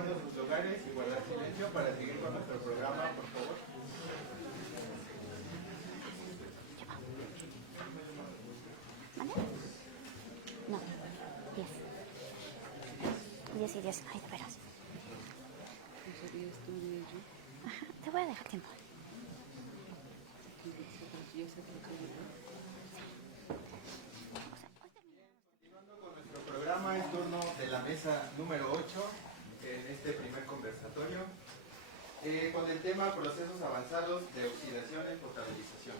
tomando sus lugares y guardar silencio para seguir con nuestro programa, por favor. ¿Vale? No, 10. 10 y 10, ay, de veras. Ajá, te voy a dejar tiempo. Continuando con nuestro programa, es turno de la mesa número 8 en este primer conversatorio con el tema procesos avanzados de oxidación en potabilización.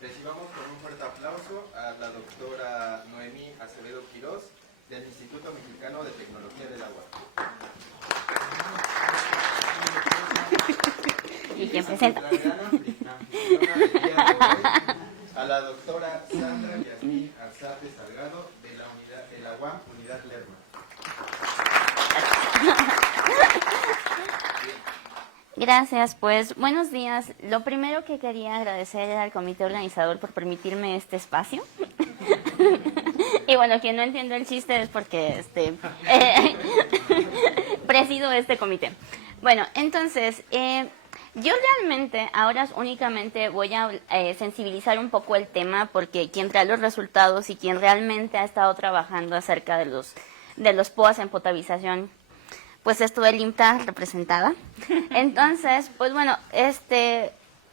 Recibamos con un fuerte aplauso a la doctora Noemí Acevedo Quirós del Instituto Mexicano de Tecnología del Agua. ¿Y quién presenta? A la doctora Sandra Yasmín Arzate Salgado de la UAM Unidad Lerma. Gracias, pues buenos días. Lo primero que quería agradecer al comité organizador por permitirme este espacio. Y bueno, quien no entiende el chiste es porque presido este comité. Bueno, entonces, yo realmente ahora únicamente voy a sensibilizar un poco el tema porque quien trae los resultados y quien realmente ha estado trabajando acerca de los POAS en potabilización, pues es todo el IMTA representada. Entonces, pues bueno,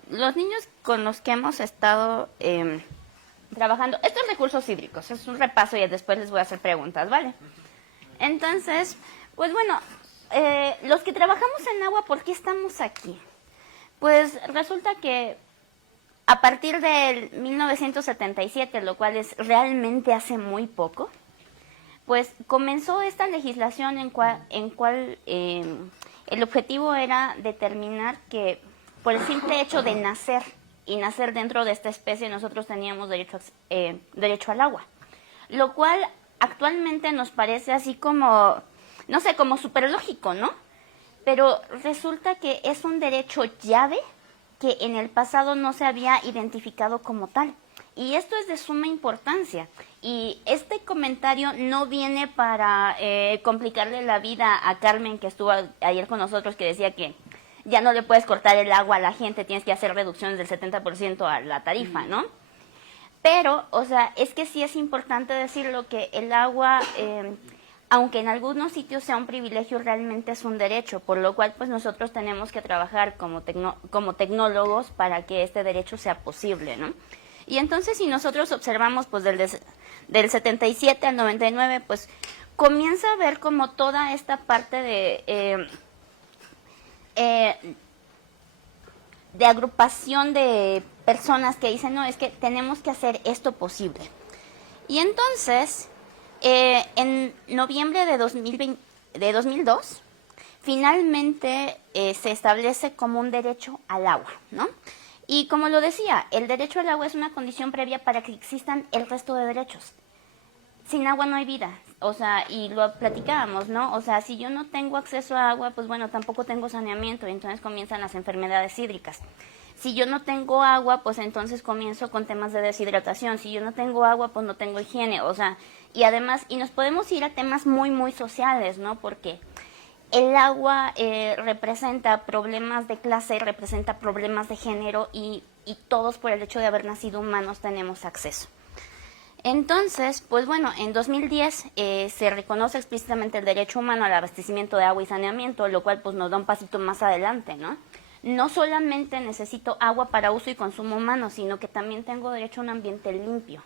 los niños con los que hemos estado trabajando, estos recursos hídricos, es un repaso y después les voy a hacer preguntas, ¿vale? Entonces, pues bueno, los que trabajamos en agua, ¿por qué estamos aquí? Pues resulta que a partir del 1977, lo cual es realmente hace muy poco, pues comenzó esta legislación en cual el objetivo era determinar que por el simple hecho de nacer y nacer dentro de esta especie nosotros teníamos derecho al agua, lo cual actualmente nos parece así como, no sé, como súper lógico, ¿no? Pero resulta que es un derecho llave que en el pasado no se había identificado como tal. Y esto es de suma importancia. Y este comentario no viene para complicarle la vida a Carmen, que estuvo ayer con nosotros, que decía que ya no le puedes cortar el agua a la gente, tienes que hacer reducciones del 70% a la tarifa, ¿no? Pero, o sea, es que sí es importante decirlo que el agua, aunque en algunos sitios sea un privilegio, realmente es un derecho, por lo cual pues nosotros tenemos que trabajar como tecnólogos para que este derecho sea posible, ¿no? Y entonces si nosotros observamos pues del 77 al 99, pues comienza a ver como toda esta parte de agrupación de personas que dicen, no, es que tenemos que hacer esto posible. Y entonces, en noviembre de 2002, finalmente se establece como un derecho al agua, ¿no? Y como lo decía, el derecho al agua es una condición previa para que existan el resto de derechos. Sin agua no hay vida, o sea, y lo platicábamos, ¿no? O sea, si yo no tengo acceso a agua, pues bueno, tampoco tengo saneamiento, y entonces comienzan las enfermedades hídricas. Si yo no tengo agua, pues entonces comienzo con temas de deshidratación. Si yo no tengo agua, pues no tengo higiene, o sea, y además, y nos podemos ir a temas muy, muy sociales, ¿no? Porque el agua representa problemas de clase, representa problemas de género y todos por el hecho de haber nacido humanos tenemos acceso. Entonces, pues bueno, en 2010 se reconoce explícitamente el derecho humano al abastecimiento de agua y saneamiento, lo cual pues nos da un pasito más adelante, ¿no? No solamente necesito agua para uso y consumo humano, sino que también tengo derecho a un ambiente limpio.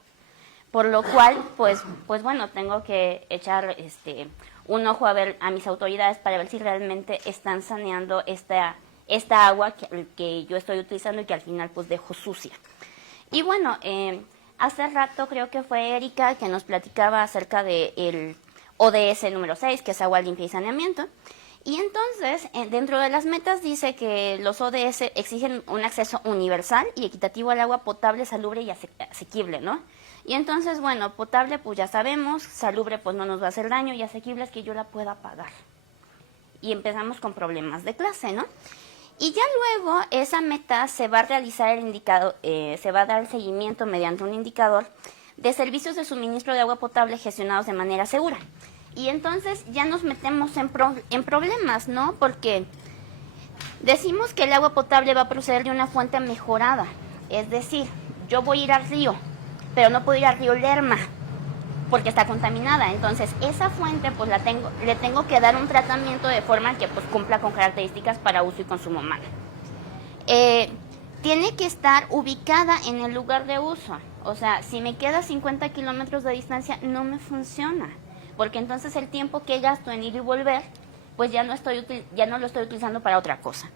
Por lo cual, pues bueno, tengo que echar un ojo a ver a mis autoridades para ver si realmente están saneando esta agua que yo estoy utilizando y que al final pues dejo sucia. Y bueno, hace rato creo que fue Erika que nos platicaba acerca del ODS número 6, que es agua limpia y saneamiento. Y entonces, dentro de las metas dice que los ODS exigen un acceso universal y equitativo al agua potable, salubre y asequible, ¿no? Y entonces, bueno, potable pues ya sabemos, salubre pues no nos va a hacer daño y asequible es que yo la pueda pagar. Y empezamos con problemas de clase, ¿no? Y ya luego esa meta se va a realizar se va a dar el seguimiento mediante un indicador de servicios de suministro de agua potable gestionados de manera segura. Y entonces ya nos metemos en problemas, ¿no? Porque decimos que el agua potable va a proceder de una fuente mejorada. Es decir, yo voy a ir al río, pero no puedo ir al río Lerma porque está contaminada. Entonces, esa fuente pues le tengo que dar un tratamiento de forma que pues cumpla con características para uso y consumo humano. Tiene que estar ubicada en el lugar de uso. O sea, si me queda 50 kilómetros de distancia, no me funciona. Porque entonces el tiempo que gasto en ir y volver, pues ya no lo estoy utilizando para otra cosa.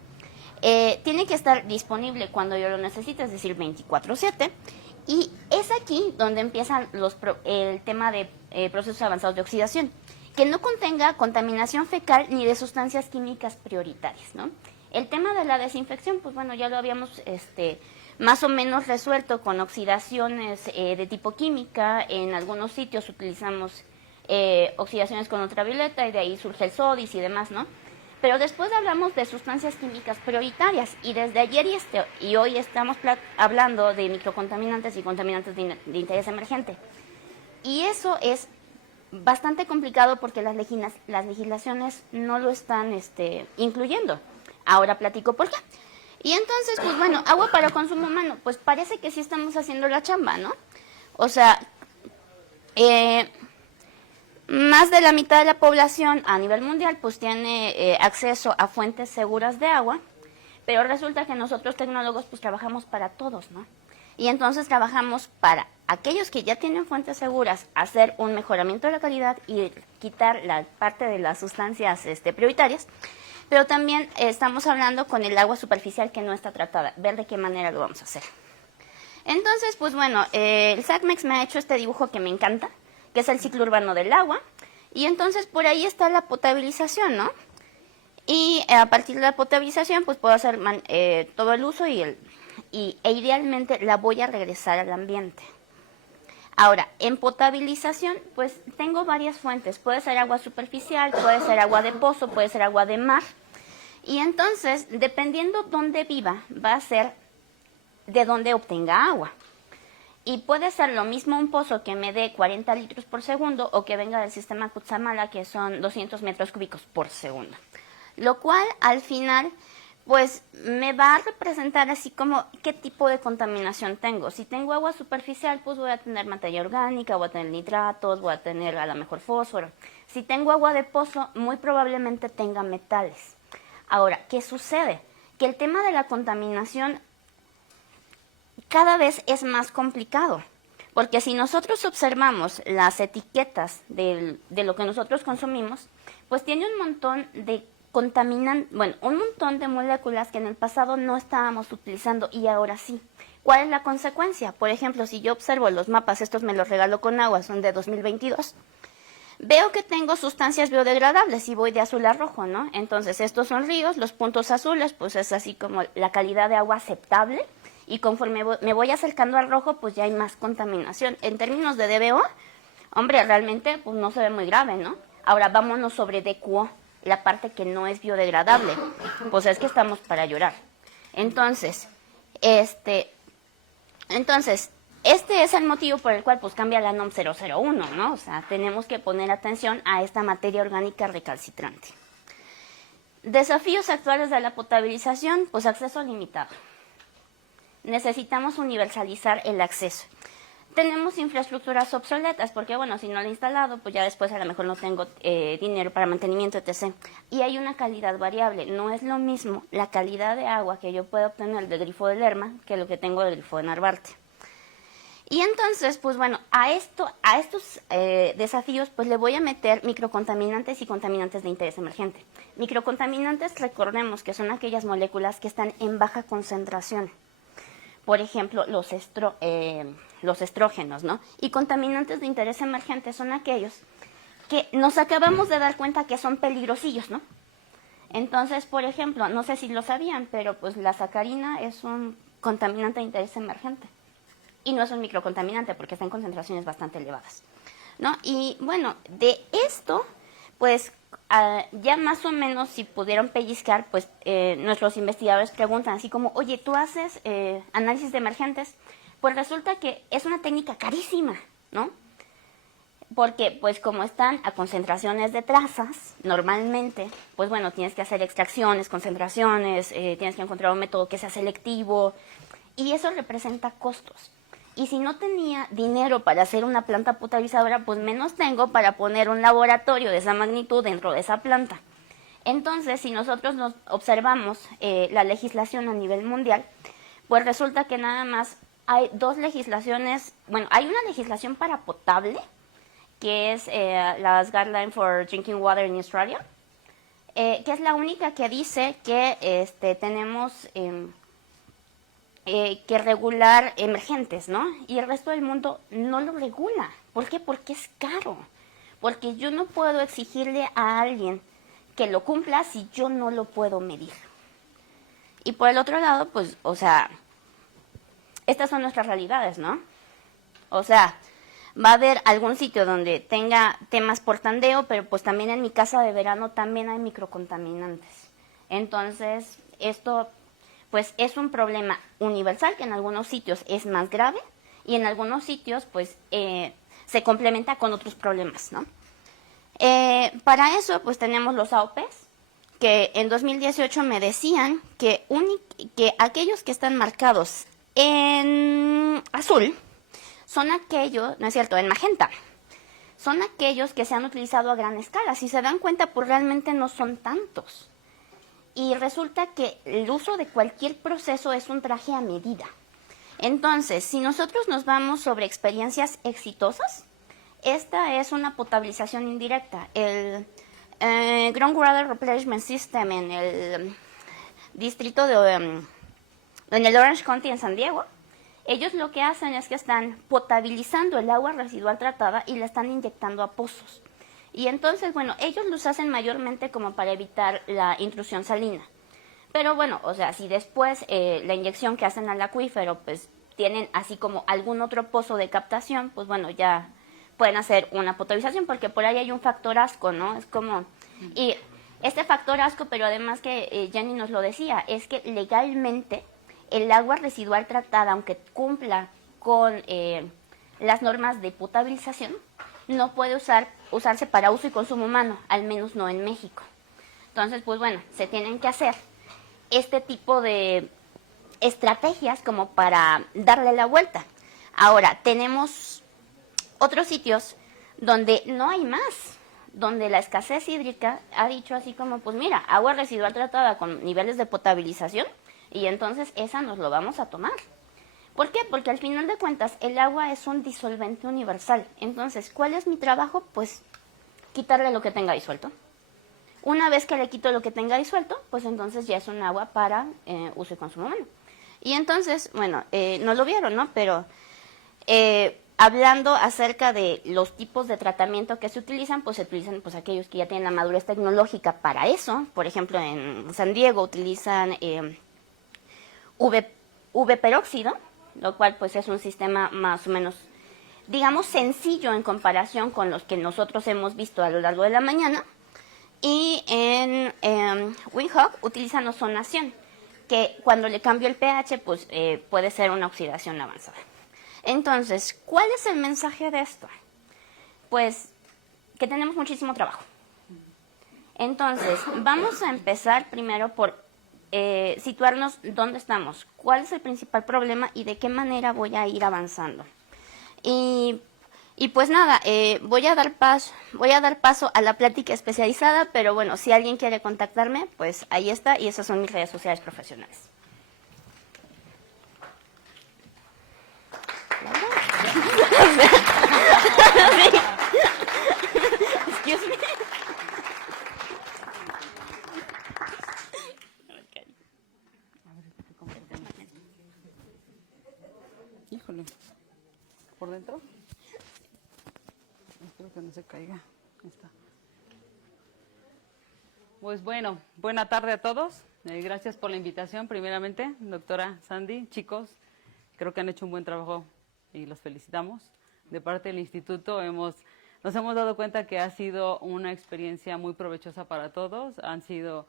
Tiene que estar disponible cuando yo lo necesite, es decir, 24/7. Y es aquí donde empiezan el tema de procesos avanzados de oxidación. Que no contenga contaminación fecal ni de sustancias químicas prioritarias, ¿no? El tema de la desinfección, pues bueno, ya lo habíamos más o menos resuelto con oxidaciones de tipo química. En algunos sitios utilizamos oxidaciones con ultravioleta y de ahí surge el SODIS y demás, ¿no? Pero después hablamos de sustancias químicas prioritarias y desde ayer y hoy estamos hablando de microcontaminantes y contaminantes de interés emergente. Y eso es bastante complicado porque las legislaciones no lo están incluyendo. Ahora platico por qué. Y entonces, pues bueno, agua para consumo humano, pues parece que sí estamos haciendo la chamba, ¿no? O sea, más de la mitad de la población a nivel mundial pues tiene acceso a fuentes seguras de agua, pero resulta que nosotros tecnólogos pues trabajamos para todos, ¿no? Y entonces trabajamos para aquellos que ya tienen fuentes seguras, hacer un mejoramiento de la calidad y quitar la parte de las sustancias prioritarias, pero también estamos hablando con el agua superficial que no está tratada, ver de qué manera lo vamos a hacer. Entonces, pues bueno, el SACMEX me ha hecho este dibujo que me encanta, que es el ciclo urbano del agua, y entonces por ahí está la potabilización, ¿no? Y a partir de la potabilización, pues puedo hacer todo el uso e idealmente la voy a regresar al ambiente. Ahora, en potabilización, pues tengo varias fuentes. Puede ser agua superficial, puede ser agua de pozo, puede ser agua de mar. Y entonces, dependiendo dónde viva, va a ser de dónde obtenga agua. Y puede ser lo mismo un pozo que me dé 40 litros por segundo o que venga del sistema Cutzamala, que son 200 metros cúbicos por segundo. Lo cual, al final, pues me va a representar así como qué tipo de contaminación tengo. Si tengo agua superficial, pues voy a tener materia orgánica, voy a tener nitratos, voy a tener a lo mejor fósforo. Si tengo agua de pozo, muy probablemente tenga metales. Ahora, ¿qué sucede? Que el tema de la contaminación cada vez es más complicado. Porque si nosotros observamos las etiquetas de lo que nosotros consumimos, pues tiene un montón de un montón de moléculas que en el pasado no estábamos utilizando y ahora sí. ¿Cuál es la consecuencia? Por ejemplo, si yo observo los mapas, estos me los regaló con agua, son de 2022, veo que tengo sustancias biodegradables y voy de azul a rojo, ¿no? Entonces, estos son ríos, los puntos azules, pues es así como la calidad de agua aceptable, y conforme me voy acercando al rojo, pues ya hay más contaminación. En términos de DBO, hombre, realmente pues no se ve muy grave, ¿no? Ahora vámonos sobre DQO, la parte que no es biodegradable, pues es que estamos para llorar. Entonces, este es el motivo por el cual pues cambia la NOM 001, ¿no? O sea, tenemos que poner atención a esta materia orgánica recalcitrante. Desafíos actuales de la potabilización, pues acceso limitado. Necesitamos universalizar el acceso. Tenemos infraestructuras obsoletas, porque bueno, si no lo he instalado, pues ya después a lo mejor no tengo dinero para mantenimiento, etc. Y hay una calidad variable. No es lo mismo la calidad de agua que yo puedo obtener del grifo de Lerma que lo que tengo del grifo de Narvarte. Y entonces, pues bueno, a estos desafíos, pues le voy a meter microcontaminantes y contaminantes de interés emergente. Microcontaminantes, recordemos que son aquellas moléculas que están en baja concentración. Por ejemplo, los estrógenos, ¿no? Y contaminantes de interés emergente son aquellos que nos acabamos de dar cuenta que son peligrosillos, ¿no? Entonces, por ejemplo, no sé si lo sabían, pero pues la sacarina es un contaminante de interés emergente. Y no es un microcontaminante porque está en concentraciones bastante elevadas, ¿no? Y bueno, de esto, pues ya más o menos si pudieron pellizcar, pues nuestros investigadores preguntan así como, oye, ¿tú haces análisis de emergentes? Pues resulta que es una técnica carísima, ¿no? porque pues como están a concentraciones de trazas, normalmente, pues bueno, tienes que hacer extracciones, concentraciones, tienes que encontrar un método que sea selectivo, y eso representa costos. Y si no tenía dinero para hacer una planta potabilizadora, pues menos tengo para poner un laboratorio de esa magnitud dentro de esa planta. Entonces, si nosotros nos observamos la legislación a nivel mundial, pues resulta que nada más hay dos legislaciones, bueno, hay una legislación para potable, que es las Guidelines for Drinking Water in Australia, que es la única que dice que tenemos que regular emergentes, ¿no? Y el resto del mundo no lo regula. ¿Por qué? Porque es caro. Porque yo no puedo exigirle a alguien que lo cumpla si yo no lo puedo medir. Y por el otro lado, pues, o sea, estas son nuestras realidades, ¿no? O sea, va a haber algún sitio donde tenga temas por tandeo, pero pues también en mi casa de verano también hay microcontaminantes. Entonces, esto pues es un problema universal que en algunos sitios es más grave y en algunos sitios pues se complementa con otros problemas, ¿no? Para eso pues tenemos los AOPs, que en 2018 me decían que aquellos que están marcados en azul son aquellos, no es cierto, en magenta, son aquellos que se han utilizado a gran escala. Si se dan cuenta, pues realmente no son tantos. Y resulta que el uso de cualquier proceso es un traje a medida. Entonces, si nosotros nos vamos sobre experiencias exitosas, esta es una potabilización indirecta. El Groundwater Replenishment System en el distrito en el Orange County en San Diego, ellos lo que hacen es que están potabilizando el agua residual tratada y la están inyectando a pozos. Y entonces, bueno, ellos los hacen mayormente como para evitar la intrusión salina. Pero bueno, o sea, si después la inyección que hacen al acuífero, pues tienen así como algún otro pozo de captación, pues bueno, ya pueden hacer una potabilización, porque por ahí hay un factor asco, ¿no? Es como... Y este factor asco, pero además que Jenny nos lo decía, es que legalmente el agua residual tratada, aunque cumpla con las normas de potabilización, no puede usarse para uso y consumo humano, al menos no en México. Entonces, pues bueno, se tienen que hacer este tipo de estrategias como para darle la vuelta. Ahora, tenemos otros sitios donde no hay más, donde la escasez hídrica ha dicho así como, pues mira, agua residual tratada con niveles de potabilización, y entonces esa nos lo vamos a tomar. ¿Por qué? Porque al final de cuentas el agua es un disolvente universal. Entonces, ¿cuál es mi trabajo? Pues quitarle lo que tenga disuelto. Una vez que le quito lo que tenga disuelto, pues entonces ya es un agua para uso y consumo humano. Y entonces, bueno, no lo vieron, ¿no? Pero hablando acerca de los tipos de tratamiento que se utilizan, pues se utilizan pues aquellos que ya tienen la madurez tecnológica para eso. Por ejemplo, en San Diego utilizan V-peróxido, lo cual pues es un sistema más o menos, digamos, sencillo en comparación con los que nosotros hemos visto a lo largo de la mañana. Y en Windhoek utilizan ozonación, que cuando le cambio el pH, pues puede ser una oxidación avanzada. Entonces, ¿cuál es el mensaje de esto? Pues que tenemos muchísimo trabajo. Entonces, vamos a empezar primero por situarnos dónde estamos, cuál es el principal problema y de qué manera voy a ir avanzando. Y pues nada, voy a dar paso a la plática especializada, pero bueno, si alguien quiere contactarme, pues ahí está, y esas son mis redes sociales profesionales. Excuse me. Híjole, ¿por dentro? Espero que no se caiga. Ahí está. Pues bueno, buena tarde a todos. Gracias por la invitación, primeramente, doctora Sandy. Chicos, creo que han hecho un buen trabajo y los felicitamos. De parte del instituto nos hemos dado cuenta que ha sido una experiencia muy provechosa para todos. Han sido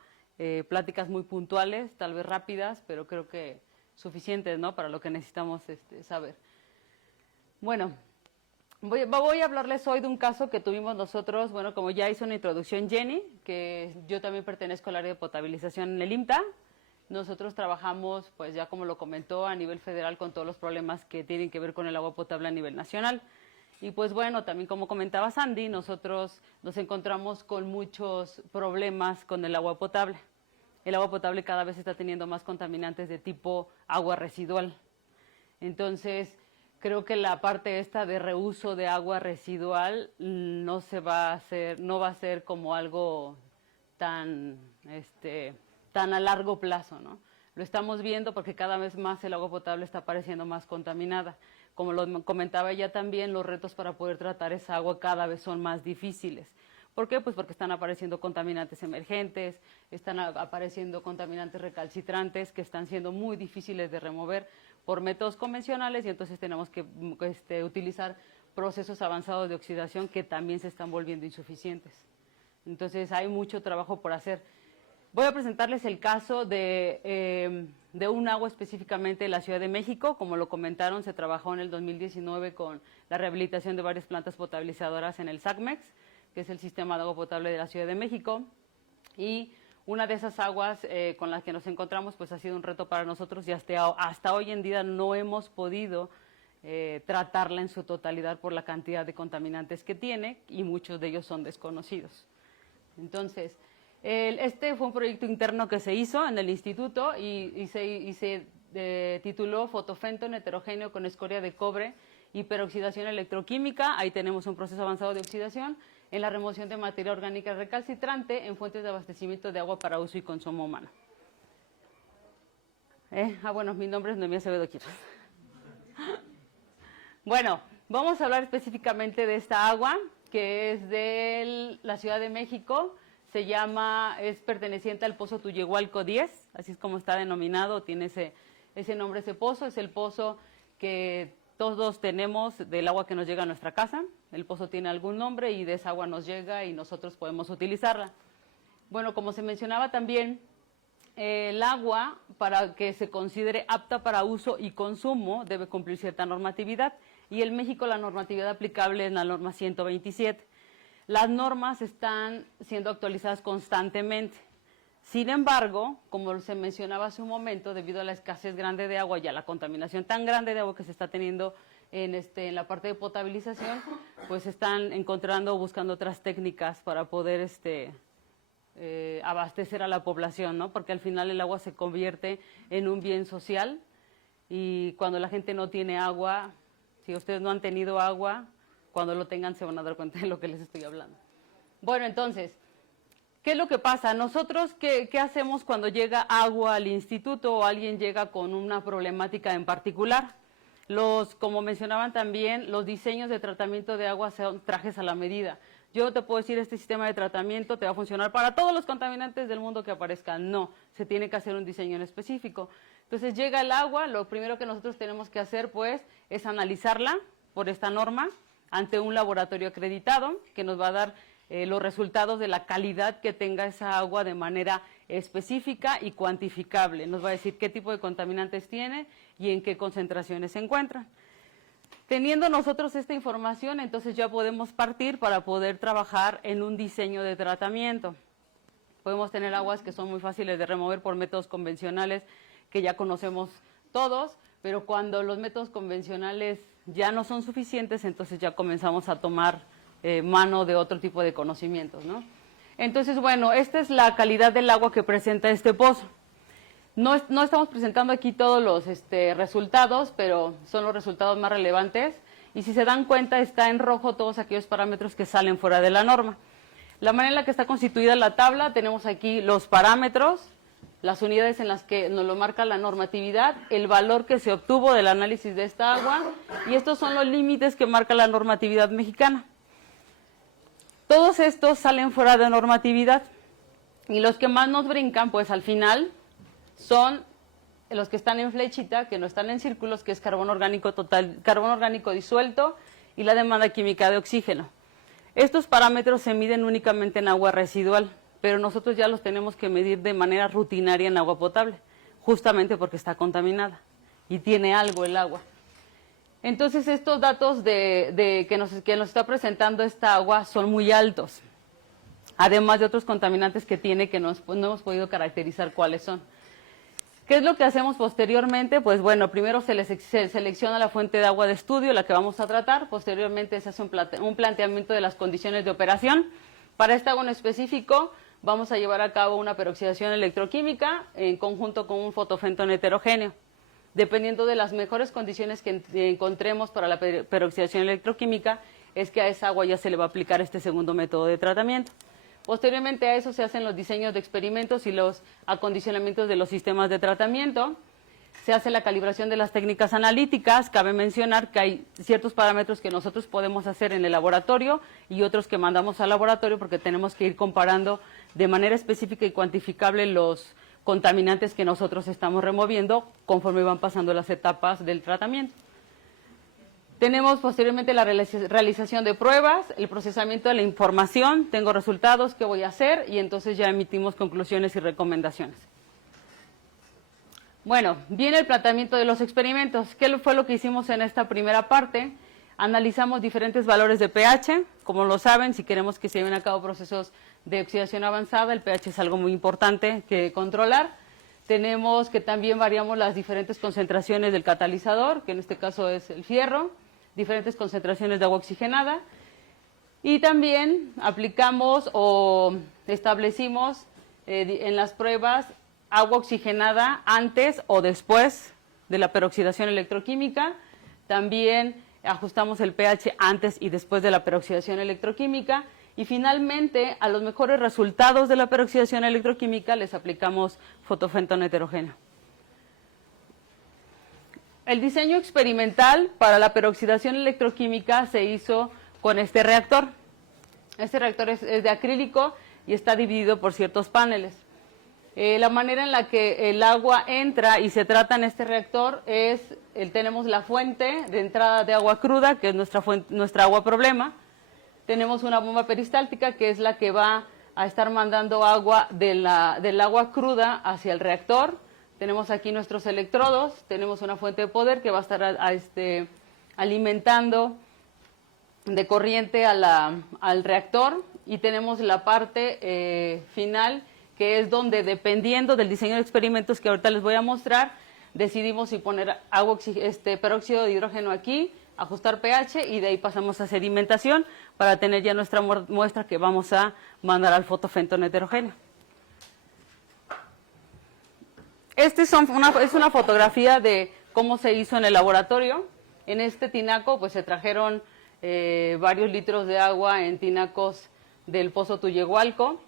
pláticas muy puntuales, tal vez rápidas, pero creo que suficientes, ¿no?, para lo que necesitamos saber. Bueno, Voy a hablarles hoy de un caso que tuvimos nosotros, bueno, como ya hizo una introducción Jenny, que yo también pertenezco al área de potabilización en el IMTA. Nosotros trabajamos, pues ya como lo comentó, a nivel federal con todos los problemas que tienen que ver con el agua potable a nivel nacional. Y pues bueno, también como comentaba Sandy, nosotros nos encontramos con muchos problemas con el agua potable. El agua potable cada vez está teniendo más contaminantes de tipo agua residual. Entonces, creo que la parte esta de reuso de agua residual no va a ser como algo tan a largo plazo, ¿no? Lo estamos viendo porque cada vez más el agua potable está pareciendo más contaminada. Como lo comentaba ella también, los retos para poder tratar esa agua cada vez son más difíciles. ¿Por qué? Pues porque están apareciendo contaminantes emergentes, están apareciendo contaminantes recalcitrantes que están siendo muy difíciles de remover por métodos convencionales, y entonces tenemos que utilizar procesos avanzados de oxidación que también se están volviendo insuficientes. Entonces hay mucho trabajo por hacer. Voy a presentarles el caso de un agua específicamente de la Ciudad de México. Como lo comentaron, se trabajó en el 2019 con la rehabilitación de varias plantas potabilizadoras en el SACMEX, que es el sistema de agua potable de la Ciudad de México, y una de esas aguas con las que nos encontramos pues ha sido un reto para nosotros, y hasta hoy en día no hemos podido tratarla en su totalidad por la cantidad de contaminantes que tiene, y muchos de ellos son desconocidos. Entonces, este fue un proyecto interno que se hizo en el instituto y se tituló Fotofenton heterogéneo con escoria de cobre y peroxidación electroquímica. Ahí tenemos un proceso avanzado de oxidación en la remoción de materia orgánica recalcitrante en fuentes de abastecimiento de agua para uso y consumo humano. Bueno, mi nombre es Noemí Acevedo Quiroz. Bueno, vamos a hablar específicamente de esta agua, que es de la Ciudad de México. Es perteneciente al pozo Tuyehualco 10, así es como está denominado, tiene ese nombre, ese pozo. Es el pozo que todos tenemos del agua que nos llega a nuestra casa. El pozo tiene algún nombre y de esa agua nos llega y nosotros podemos utilizarla. Bueno, como se mencionaba también, el agua, para que se considere apta para uso y consumo, debe cumplir cierta normatividad, y en México la normatividad aplicable es la norma 127. Las normas están siendo actualizadas constantemente. Sin embargo, como se mencionaba hace un momento, debido a la escasez grande de agua y a la contaminación tan grande de agua que se está teniendo en la parte de potabilización, pues están encontrando o buscando otras técnicas para poder abastecer a la población, ¿no? Porque al final el agua se convierte en un bien social, y cuando la gente no tiene agua, si ustedes no han tenido agua, cuando lo tengan se van a dar cuenta de lo que les estoy hablando. Bueno, entonces, ¿qué es lo que pasa? Nosotros, ¿qué hacemos cuando llega agua al instituto o alguien llega con una problemática en particular? Como mencionaban también, los diseños de tratamiento de agua son trajes a la medida. Yo te puedo decir, este sistema de tratamiento te va a funcionar para todos los contaminantes del mundo que aparezcan. No, se tiene que hacer un diseño en específico. Entonces llega el agua, lo primero que nosotros tenemos que hacer pues es analizarla por esta norma ante un laboratorio acreditado que nos va a dar los resultados de la calidad que tenga esa agua de manera específica y cuantificable. Nos va a decir qué tipo de contaminantes tiene y en qué concentraciones se encuentran. Teniendo nosotros esta información, entonces ya podemos partir para poder trabajar en un diseño de tratamiento. Podemos tener aguas que son muy fáciles de remover por métodos convencionales que ya conocemos todos, pero cuando los métodos convencionales ya no son suficientes, entonces ya comenzamos a tomar mano de otro tipo de conocimientos, ¿no? Entonces, bueno, esta es la calidad del agua que presenta este pozo. No estamos presentando aquí todos los resultados, pero son los resultados más relevantes, y si se dan cuenta está en rojo todos aquellos parámetros que salen fuera de la norma. La manera en la que está constituida la tabla, tenemos aquí los parámetros, las unidades en las que nos lo marca la normatividad, el valor que se obtuvo del análisis de esta agua, y estos son los límites que marca la normatividad mexicana. Todos estos salen fuera de normatividad, y los que más nos brincan, pues al final, son los que están en flechita, que no están en círculos, que es carbono orgánico total, carbono orgánico disuelto y la demanda química de oxígeno. Estos parámetros se miden únicamente en agua residual, pero nosotros ya los tenemos que medir de manera rutinaria en agua potable, justamente porque está contaminada y tiene algo el agua. Entonces estos datos que nos está presentando esta agua son muy altos, además de otros contaminantes que tiene que no hemos podido caracterizar cuáles son. ¿Qué es lo que hacemos posteriormente? Pues bueno, primero se selecciona la fuente de agua de estudio, la que vamos a tratar. Posteriormente se hace un planteamiento de las condiciones de operación. Para esta agua en específico vamos a llevar a cabo una peroxidación electroquímica en conjunto con un fotofentón heterogéneo. Dependiendo de las mejores condiciones que encontremos para la peroxidación electroquímica, es que a esa agua ya se le va a aplicar este segundo método de tratamiento. Posteriormente a eso se hacen los diseños de experimentos y los acondicionamientos de los sistemas de tratamiento. Se hace la calibración de las técnicas analíticas. Cabe mencionar que hay ciertos parámetros que nosotros podemos hacer en el laboratorio y otros que mandamos al laboratorio porque tenemos que ir comparando de manera específica y cuantificable los contaminantes que nosotros estamos removiendo conforme van pasando las etapas del tratamiento. Tenemos posteriormente la realización de pruebas, el procesamiento de la información, tengo resultados, qué voy a hacer y entonces ya emitimos conclusiones y recomendaciones. Bueno, viene el planteamiento de los experimentos. ¿Qué fue lo que hicimos en esta primera parte? Analizamos diferentes valores de pH. Como lo saben, si queremos que se lleven a cabo procesos de oxidación avanzada, el pH es algo muy importante que controlar. Tenemos que también variamos las diferentes concentraciones del catalizador, que en este caso es el fierro, diferentes concentraciones de agua oxigenada, y también aplicamos o establecimos en las pruebas agua oxigenada antes o después de la peroxidación electroquímica. También ajustamos el pH antes y después de la peroxidación electroquímica. Y finalmente, a los mejores resultados de la peroxidación electroquímica les aplicamos fotofentón heterogéneo. El diseño experimental para la peroxidación electroquímica se hizo con este reactor. Este reactor es de acrílico y está dividido por ciertos paneles. La manera en la que el agua entra y se trata en este reactor es, tenemos la fuente de entrada de agua cruda, que es nuestra agua problema. Tenemos una bomba peristáltica, que es la que va a estar mandando agua del agua cruda hacia el reactor. Tenemos aquí nuestros electrodos, tenemos una fuente de poder que va a estar alimentando de corriente al reactor, y tenemos la parte final, que es donde, dependiendo del diseño de experimentos que ahorita les voy a mostrar, decidimos si poner peróxido de hidrógeno aquí, ajustar pH, y de ahí pasamos a sedimentación para tener ya nuestra muestra que vamos a mandar al fotofentón heterogéneo. Esta es una fotografía de cómo se hizo en el laboratorio. En este tinaco pues se trajeron varios litros de agua en tinacos del Pozo Tullehualco.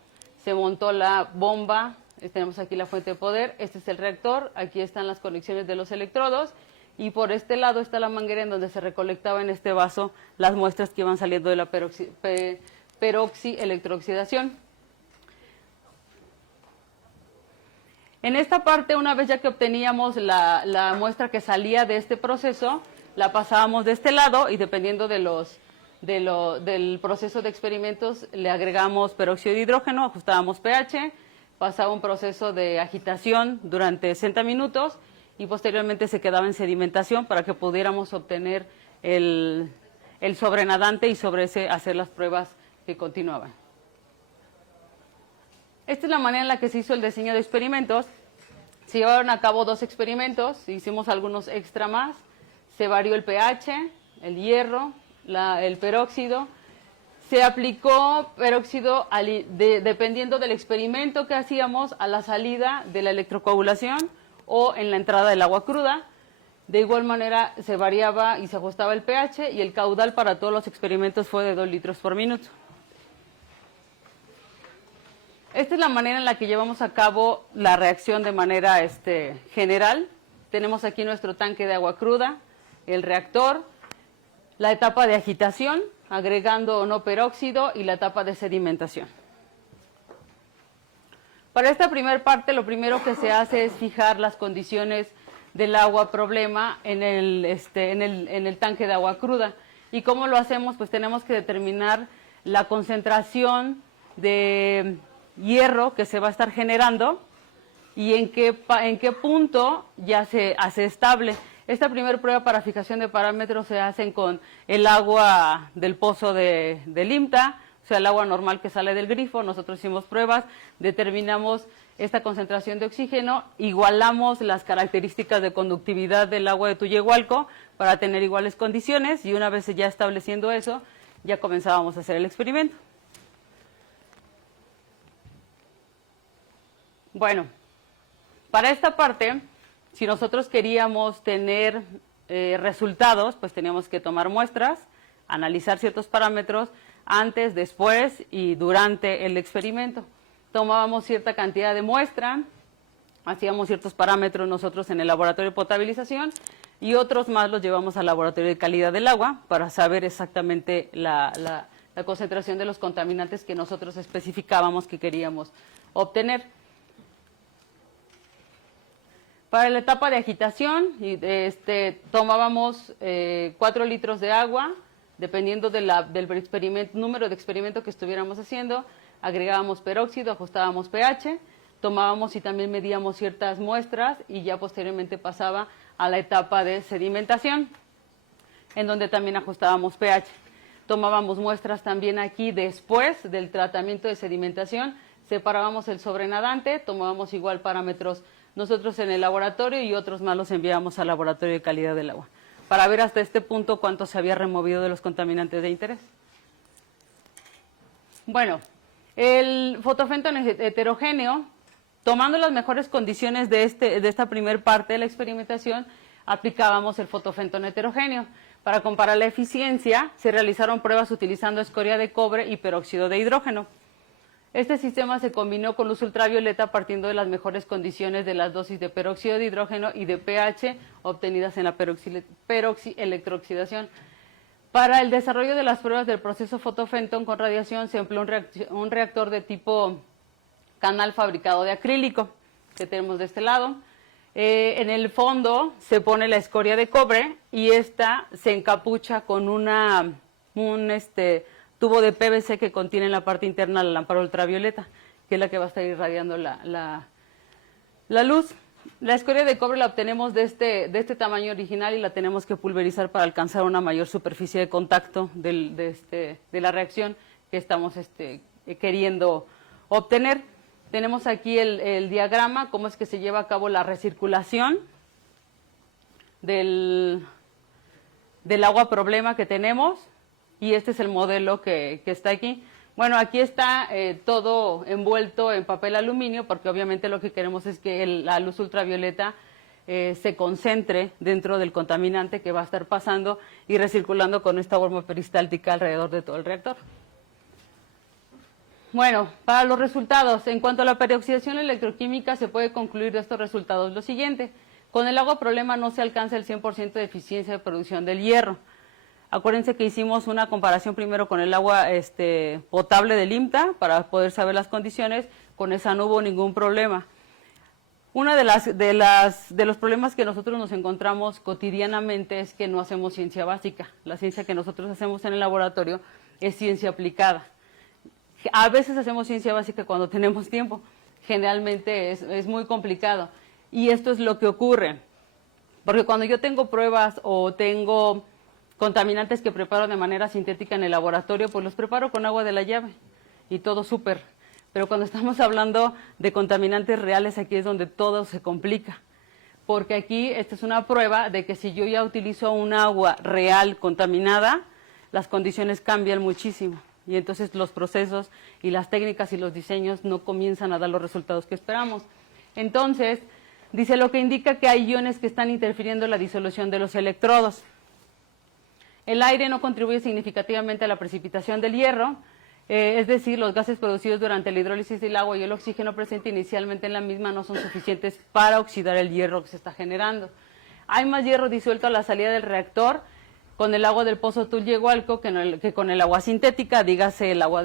Se montó la bomba, tenemos aquí la fuente de poder, este es el reactor, aquí están las conexiones de los electrodos, y por este lado está la manguera en donde se recolectaba en este vaso las muestras que iban saliendo de la peroxielectrooxidación. En esta parte, una vez ya que obteníamos la muestra que salía de este proceso, la pasábamos de este lado y dependiendo del proceso de experimentos le agregamos peróxido de hidrógeno, ajustábamos pH, pasaba un proceso de agitación durante 60 minutos y posteriormente se quedaba en sedimentación para que pudiéramos obtener el sobrenadante y sobre ese hacer las pruebas que continuaban. Esta es la manera en la que se hizo el diseño de experimentos. Se llevaron a cabo 2 experimentos, hicimos algunos extra más. Se varió el pH, el hierro, el peróxido. Se aplicó peróxido dependiendo del experimento que hacíamos a la salida de la electrocoagulación o en la entrada del agua cruda. De igual manera se variaba y se ajustaba el pH y el caudal para todos los experimentos fue de 2 litros por minuto. Esta es la manera en la que llevamos a cabo la reacción de manera general. Tenemos aquí nuestro tanque de agua cruda, el reactor, la etapa de agitación, agregando o no peróxido, y la etapa de sedimentación. Para esta primera parte, lo primero que se hace es fijar las condiciones del agua problema en el tanque de agua cruda. ¿Y cómo lo hacemos? Pues tenemos que determinar la concentración de hierro que se va a estar generando y en qué punto ya se hace estable. Esta primera prueba para fijación de parámetros se hacen con el agua del pozo del IMTA, o sea, el agua normal que sale del grifo. Nosotros hicimos pruebas, determinamos esta concentración de oxígeno, igualamos las características de conductividad del agua de Tullehualco para tener iguales condiciones, y una vez ya estableciendo eso, ya comenzábamos a hacer el experimento. Bueno, para esta parte, si nosotros queríamos tener resultados, pues teníamos que tomar muestras, analizar ciertos parámetros antes, después y durante el experimento. Tomábamos cierta cantidad de muestra, hacíamos ciertos parámetros nosotros en el laboratorio de potabilización y otros más los llevamos al laboratorio de calidad del agua para saber exactamente la concentración de los contaminantes que nosotros especificábamos que queríamos obtener. Para la etapa de agitación, tomábamos 4 litros de agua, dependiendo del número de experimento que estuviéramos haciendo, agregábamos peróxido, ajustábamos pH, tomábamos y también medíamos ciertas muestras y ya posteriormente pasaba a la etapa de sedimentación, en donde también ajustábamos pH. Tomábamos muestras también aquí después del tratamiento de sedimentación, separábamos el sobrenadante, tomábamos igual parámetros nosotros en el laboratorio y otros más los enviábamos al laboratorio de calidad del agua, para ver hasta este punto cuánto se había removido de los contaminantes de interés. Bueno, el fotofentón heterogéneo, tomando las mejores condiciones de esta primer parte de la experimentación, aplicábamos el fotofentón heterogéneo. Para comparar la eficiencia, se realizaron pruebas utilizando escoria de cobre y peróxido de hidrógeno. Este sistema se combinó con luz ultravioleta partiendo de las mejores condiciones de las dosis de peróxido de hidrógeno y de pH obtenidas en la peroxielectrooxidación. Para el desarrollo de las pruebas del proceso fotofentón con radiación se empleó un reactor de tipo canal fabricado de acrílico, que tenemos de este lado. En el fondo se pone la escoria de cobre y esta se encapucha con un tubo de PVC que contiene en la parte interna la lámpara ultravioleta, que es la que va a estar irradiando la luz. La escoria de cobre la obtenemos de este tamaño original y la tenemos que pulverizar para alcanzar una mayor superficie de contacto de la reacción que estamos queriendo obtener. Tenemos aquí el diagrama, cómo es que se lleva a cabo la recirculación del agua problema que tenemos. Y este es el modelo que está aquí. Bueno, aquí está todo envuelto en papel aluminio, porque obviamente lo que queremos es que la luz ultravioleta se concentre dentro del contaminante que va a estar pasando y recirculando con esta bomba peristáltica alrededor de todo el reactor. Bueno, para los resultados, en cuanto a la peroxidación electroquímica, se puede concluir de estos resultados lo siguiente. Con el agua problema no se alcanza el 100% de eficiencia de producción del hierro. Acuérdense que hicimos una comparación primero con el agua potable del IMTA para poder saber las condiciones. Con esa no hubo ningún problema. Uno de los problemas que nosotros nos encontramos cotidianamente es que no hacemos ciencia básica. La ciencia que nosotros hacemos en el laboratorio es ciencia aplicada. A veces hacemos ciencia básica cuando tenemos tiempo. Generalmente es muy complicado. Y esto es lo que ocurre. Porque cuando yo tengo pruebas o tengo contaminantes que preparo de manera sintética en el laboratorio, pues los preparo con agua de la llave y todo súper. Pero cuando estamos hablando de contaminantes reales, aquí es donde todo se complica. Porque aquí esta es una prueba de que si yo ya utilizo un agua real contaminada, las condiciones cambian muchísimo. Y entonces los procesos y las técnicas y los diseños no comienzan a dar los resultados que esperamos. Entonces, dice lo que indica que hay iones que están interfiriendo en la disolución de los electrodos. El aire no contribuye significativamente a la precipitación del hierro, es decir, los gases producidos durante la hidrólisis del agua y el oxígeno presente inicialmente en la misma no son suficientes para oxidar el hierro que se está generando. Hay más hierro disuelto a la salida del reactor con el agua del pozo Tullehualco que con el agua sintética, dígase el agua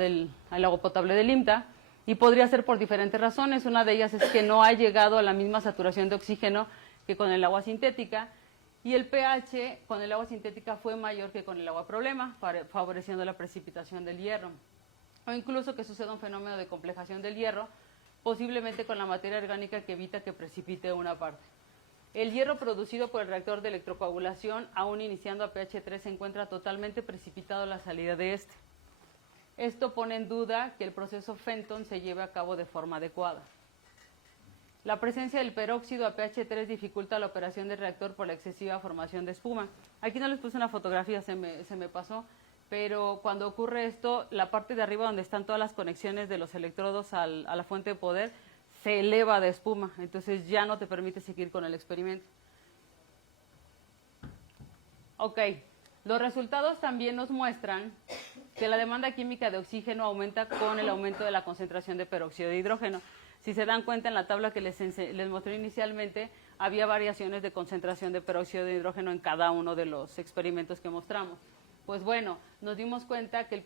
potable del IMTA, y podría ser por diferentes razones. Una de ellas es que no ha llegado a la misma saturación de oxígeno que con el agua sintética, y el pH con el agua sintética fue mayor que con el agua problema, favoreciendo la precipitación del hierro. O incluso que suceda un fenómeno de complejación del hierro, posiblemente con la materia orgánica que evita que precipite una parte. El hierro producido por el reactor de electrocoagulación, aún iniciando a pH 3, se encuentra totalmente precipitado a la salida de este. Esto pone en duda que el proceso Fenton se lleve a cabo de forma adecuada. La presencia del peróxido a pH 3 dificulta la operación del reactor por la excesiva formación de espuma. Aquí no les puse una fotografía, se me pasó, pero cuando ocurre esto, la parte de arriba donde están todas las conexiones de los electrodos a la fuente de poder se eleva de espuma, entonces ya no te permite seguir con el experimento. Ok, los resultados también nos muestran que la demanda química de oxígeno aumenta con el aumento de la concentración de peróxido de hidrógeno. Si se dan cuenta, en la tabla que les mostré inicialmente, había variaciones de concentración de peróxido de hidrógeno en cada uno de los experimentos que mostramos. Pues bueno, nos dimos cuenta que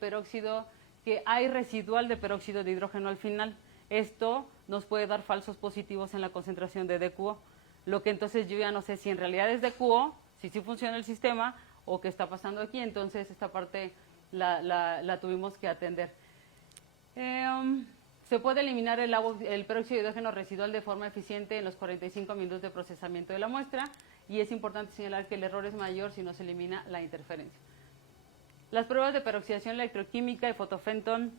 que hay residual de peróxido de hidrógeno al final. Esto nos puede dar falsos positivos en la concentración de DQO, lo que entonces yo ya no sé si en realidad es DQO, si sí funciona el sistema o qué está pasando aquí. Entonces esta parte la tuvimos que atender. Se puede eliminar el peróxido de hidrógeno residual de forma eficiente en los 45 minutos de procesamiento de la muestra, y es importante señalar que el error es mayor si no se elimina la interferencia. Las pruebas de peroxidación electroquímica y fotofenton,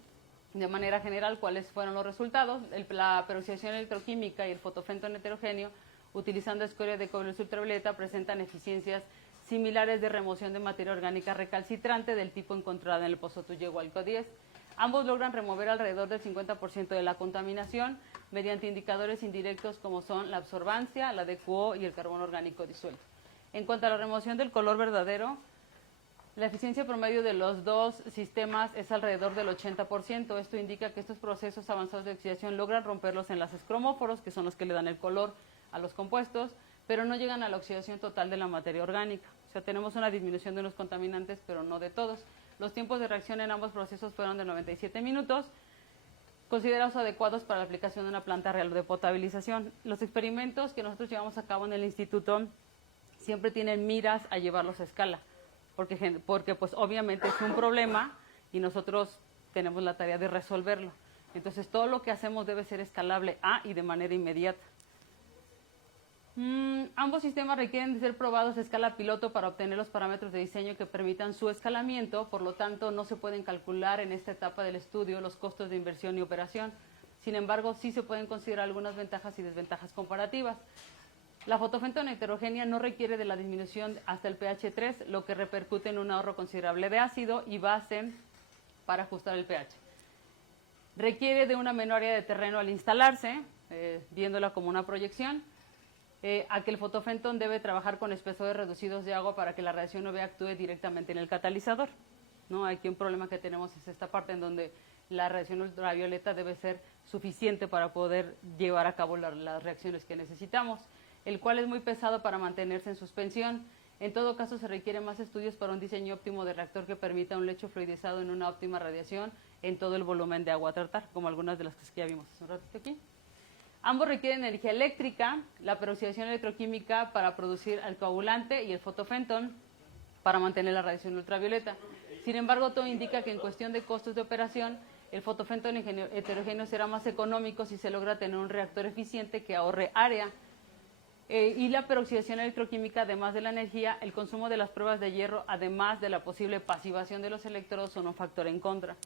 de manera general, ¿cuáles fueron los resultados? La peroxidación electroquímica y el fotofenton heterogéneo, utilizando escoria de cobre ultravioleta, presentan eficiencias similares de remoción de materia orgánica recalcitrante del tipo encontrada en el pozo Tullehualco 10. Ambos logran remover alrededor del 50% de la contaminación mediante indicadores indirectos como son la absorbancia, la DQO y el carbono orgánico disuelto. En cuanto a la remoción del color verdadero, la eficiencia promedio de los dos sistemas es alrededor del 80%. Esto indica que estos procesos avanzados de oxidación logran romper los enlaces cromóforos, que son los que le dan el color a los compuestos, pero no llegan a la oxidación total de la materia orgánica. O sea, tenemos una disminución de unos contaminantes, pero no de todos. Los tiempos de reacción en ambos procesos fueron de 97 minutos, considerados adecuados para la aplicación de una planta real de potabilización. Los experimentos que nosotros llevamos a cabo en el instituto siempre tienen miras a llevarlos a escala, porque pues obviamente es un problema y nosotros tenemos la tarea de resolverlo. Entonces todo lo que hacemos debe ser escalable y de manera inmediata. Ambos sistemas requieren de ser probados a escala piloto para obtener los parámetros de diseño que permitan su escalamiento, por lo tanto no se pueden calcular en esta etapa del estudio los costos de inversión y operación. Sin embargo, sí se pueden considerar algunas ventajas y desventajas comparativas. La fotofenton heterogénea no requiere de la disminución hasta el pH 3, lo que repercute en un ahorro considerable de ácido y base para ajustar el pH. Requiere de una menor área de terreno al instalarse, viéndola como una proyección. A que el fotofenton debe trabajar con espesores reducidos de agua para que la radiación UV actúe directamente en el catalizador, ¿no? Aquí un problema que tenemos es esta parte en donde la radiación ultravioleta debe ser suficiente para poder llevar a cabo las reacciones que necesitamos, el cual es muy pesado para mantenerse en suspensión. En todo caso, se requieren más estudios para un diseño óptimo de reactor que permita un lecho fluidizado en una óptima radiación en todo el volumen de agua a tratar, como algunas de las que ya vimos hace un ratito aquí. Ambos requieren energía eléctrica, la peroxidación electroquímica para producir el coagulante y el fotofenton para mantener la radiación ultravioleta. Sin embargo, todo indica que en cuestión de costos de operación, el fotofenton heterogéneo será más económico si se logra tener un reactor eficiente que ahorre área. Y la peroxidación electroquímica, además de la energía, el consumo de las pruebas de hierro, además de la posible pasivación de los electrodos, son un factor en contra.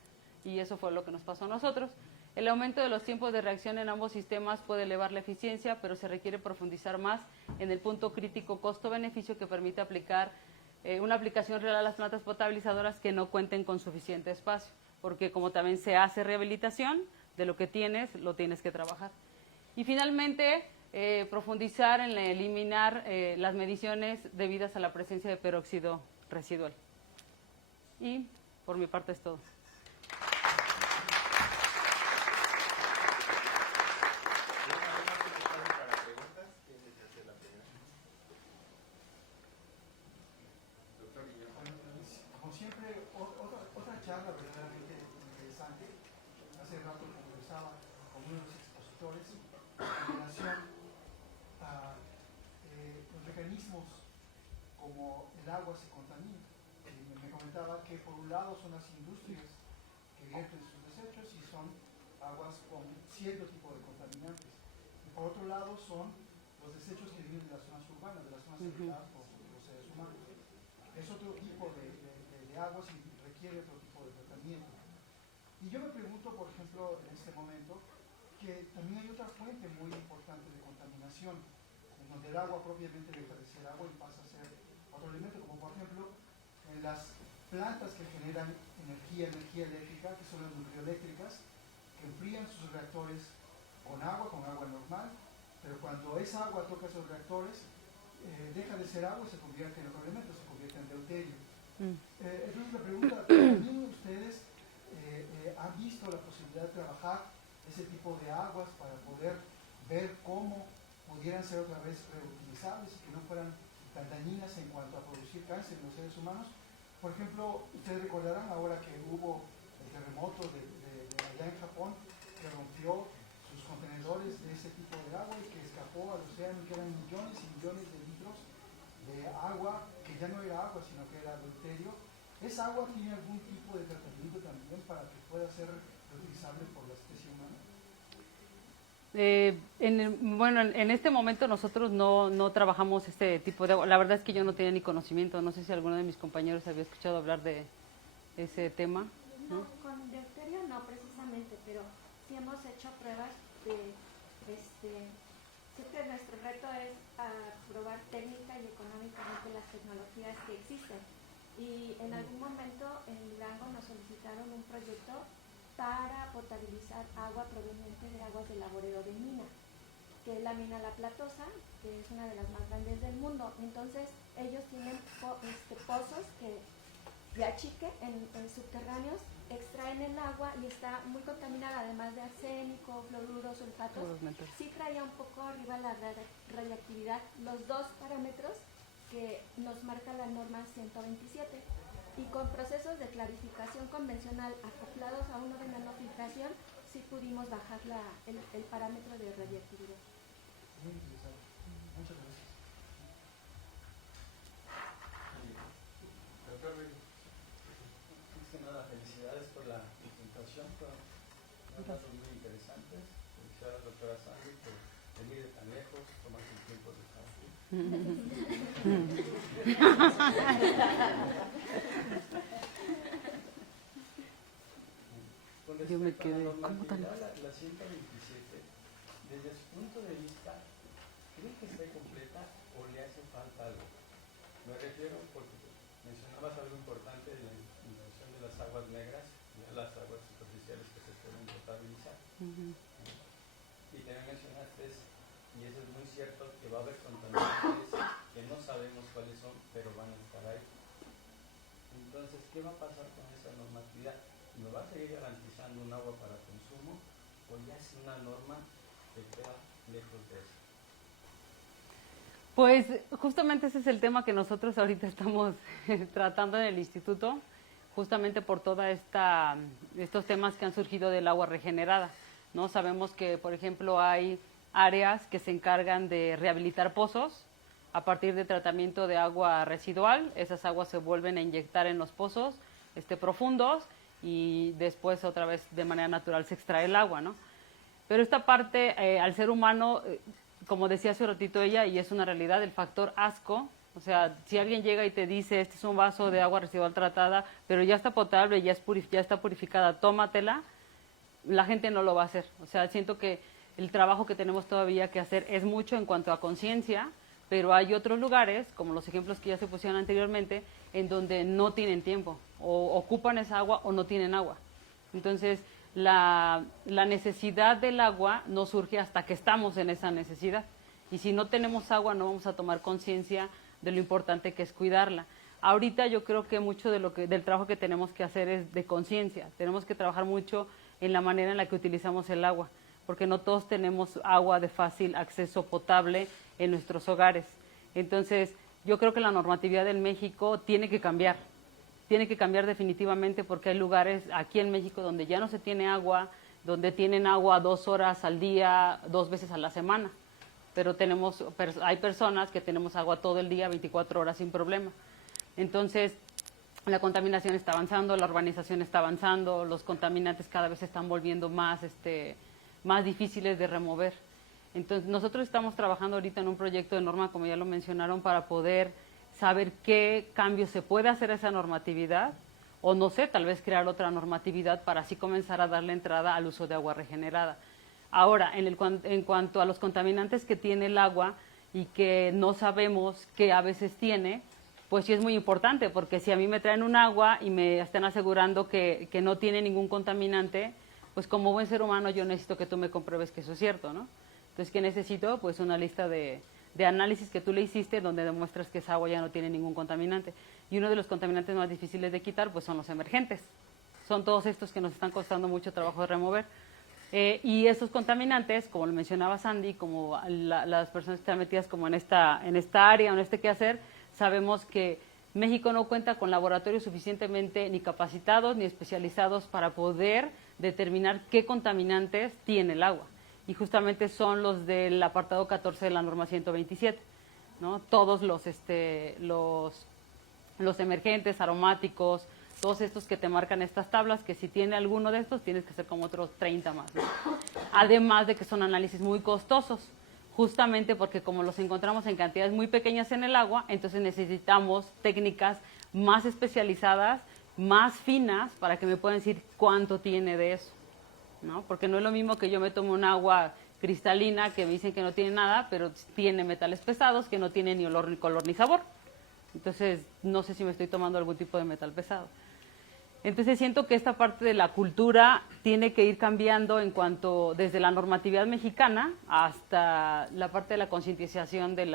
Y eso fue lo que nos pasó a nosotros. El aumento de los tiempos de reacción en ambos sistemas puede elevar la eficiencia, pero se requiere profundizar más en el punto crítico costo-beneficio que permite aplicar una aplicación real a las plantas potabilizadoras que no cuenten con suficiente espacio, porque como también se hace rehabilitación de lo que tienes, lo tienes que trabajar. Y finalmente, profundizar en eliminar las mediciones debidas a la presencia de peróxido residual. Y por mi parte es todo. Charla verdaderamente interesante. Hace rato conversaba con uno de los expositores en relación a los mecanismos como el agua se contamina. Me comentaba que por un lado son las industrias que vierten sus desechos y son aguas con cierto tipo de contaminantes. Y por otro lado son los desechos que vienen de las zonas urbanas, de las zonas habitadas por los seres humanos. Es otro tipo de aguas y requiere otro tipo de tratamiento. Y yo me pregunto, por ejemplo, en este momento, que también hay otra fuente muy importante de contaminación, en donde el agua propiamente deja de ser agua y pasa a ser otro elemento, como por ejemplo en las plantas que generan energía eléctrica, que son las nucleoeléctricas, que enfrían sus reactores con agua normal, pero cuando esa agua toca esos reactores, deja de ser agua y se convierte en otro elemento, se convierte en deuterio. Entonces la pregunta, ¿también ustedes han visto la posibilidad de trabajar ese tipo de aguas para poder ver cómo pudieran ser otra vez reutilizables y que no fueran tan dañinas en cuanto a producir cáncer en los seres humanos? Por ejemplo, ustedes recordarán ahora que hubo el terremoto de allá en Japón, que rompió sus contenedores de ese tipo de agua y que escapó al océano, que eran millones y millones de litros de agua, que ya no era agua, sino que era deuterio. ¿Esa agua tiene algún tipo de tratamiento también para que pueda ser reutilizable por la especie humana? Bueno, en este momento nosotros no trabajamos este tipo de agua. La verdad es que yo no tenía ni conocimiento. No sé si alguno de mis compañeros había escuchado hablar de ese tema. No, con deuterio no precisamente, pero sí hemos hecho pruebas de, siempre nuestro reto es probar técnica y económicamente las tecnologías que existen. Y en algún momento en Durango nos solicitaron un proyecto para potabilizar agua proveniente de aguas del laboreo de mina, que es la mina La Platosa, que es una de las más grandes del mundo. Entonces ellos tienen pozos que de achique en subterráneos, extraen el agua y está muy contaminada, además de arsénico, fluoruro, sulfatos. Sí traía un poco arriba la radiactividad, los dos parámetros que nos marca la norma 127. Y con procesos de clarificación convencional acoplados a uno de nanofiltración, sí pudimos bajar el parámetro de radiactividad. Muy interesante. Muchas gracias. Doctor Ruiz. Antes que nada, felicidades por la presentación, fueron unos datos muy interesantes. Felicidades a la doctora Sandy por venir de tan lejos, tomarse el tiempo de estar aquí. Yo me quedé, ¿cómo tan? La 127, desde su punto de vista, ¿cree que está completa o le hace falta algo? Me refiero porque mencionabas algo importante de la introducción de las aguas negras, ya las aguas superficiales que se pueden potabilizar. Y también mencionaste, y eso es muy cierto, que va a haber contaminantes que no sabemos cuáles son, pero van a estar ahí. Entonces, ¿qué va a pasar con esa normatividad? ¿Me va a seguir garantizando un agua para consumo o ya es una norma que queda lejos de eso? Pues justamente ese es el tema que nosotros ahorita estamos tratando en el instituto, justamente por todos estos temas que han surgido del agua regenerada, ¿no? Sabemos que, por ejemplo, hay áreas que se encargan de rehabilitar pozos a partir de tratamiento de agua residual. Esas aguas se vuelven a inyectar en los pozos profundos y después otra vez de manera natural se extrae el agua, ¿no? Pero esta parte, al ser humano, como decía hace un ratito ella, y es una realidad, el factor asco, o sea, si alguien llega y te dice, este es un vaso de agua residual tratada, pero ya está potable, ya está purificada, tómatela, la gente no lo va a hacer. O sea, siento que el trabajo que tenemos todavía que hacer es mucho en cuanto a conciencia, pero hay otros lugares, como los ejemplos que ya se pusieron anteriormente, en donde no tienen tiempo, o ocupan esa agua o no tienen agua. Entonces, la necesidad del agua no surge hasta que estamos en esa necesidad. Y si no tenemos agua, no vamos a tomar conciencia de lo importante que es cuidarla. Ahorita yo creo que mucho del trabajo que tenemos que hacer es de conciencia. Tenemos que trabajar mucho en la manera en la que utilizamos el agua, porque no todos tenemos agua de fácil acceso potable en nuestros hogares. Entonces, yo creo que la normatividad en México tiene que cambiar definitivamente, porque hay lugares aquí en México donde ya no se tiene agua, donde tienen agua 2 horas al día, 2 veces a la semana, pero hay personas que tenemos agua todo el día, 24 horas sin problema. Entonces, la contaminación está avanzando, la urbanización está avanzando, los contaminantes cada vez se están volviendo más difíciles de remover. Entonces, nosotros estamos trabajando ahorita en un proyecto de norma, como ya lo mencionaron, para poder saber qué cambios se puede hacer a esa normatividad, o no sé, tal vez crear otra normatividad para así comenzar a darle entrada al uso de agua regenerada. Ahora, en cuanto a los contaminantes que tiene el agua y que no sabemos qué a veces tiene, pues sí es muy importante, porque si a mí me traen un agua y me están asegurando que no tiene ningún contaminante, pues como buen ser humano yo necesito que tú me compruebes que eso es cierto, ¿no? Entonces, ¿qué necesito? Pues una lista de análisis que tú le hiciste donde demuestras que esa agua ya no tiene ningún contaminante. Y uno de los contaminantes más difíciles de quitar pues son los emergentes. Son todos estos que nos están costando mucho trabajo de remover. Y esos contaminantes, como lo mencionaba Sandy, como las personas que están metidas como en esta área o en este quehacer, sabemos que México no cuenta con laboratorios suficientemente ni capacitados ni especializados para poder determinar qué contaminantes tiene el agua. Y justamente son los del apartado 14 de la norma 127, ¿no? Todos los emergentes, aromáticos, todos estos que te marcan estas tablas, que si tiene alguno de estos tienes que hacer como otros 30 más, ¿no? Además de que son análisis muy costosos, justamente porque como los encontramos en cantidades muy pequeñas en el agua, entonces necesitamos técnicas más especializadas, más finas, para que me puedan decir cuánto tiene de eso, ¿no? Porque no es lo mismo que yo me tome un agua cristalina que me dicen que no tiene nada, pero tiene metales pesados que no tiene ni olor, ni color, ni sabor. Entonces, no sé si me estoy tomando algún tipo de metal pesado. Entonces, siento que esta parte de la cultura tiene que ir cambiando en cuanto, desde la normatividad mexicana hasta la parte de la concientización de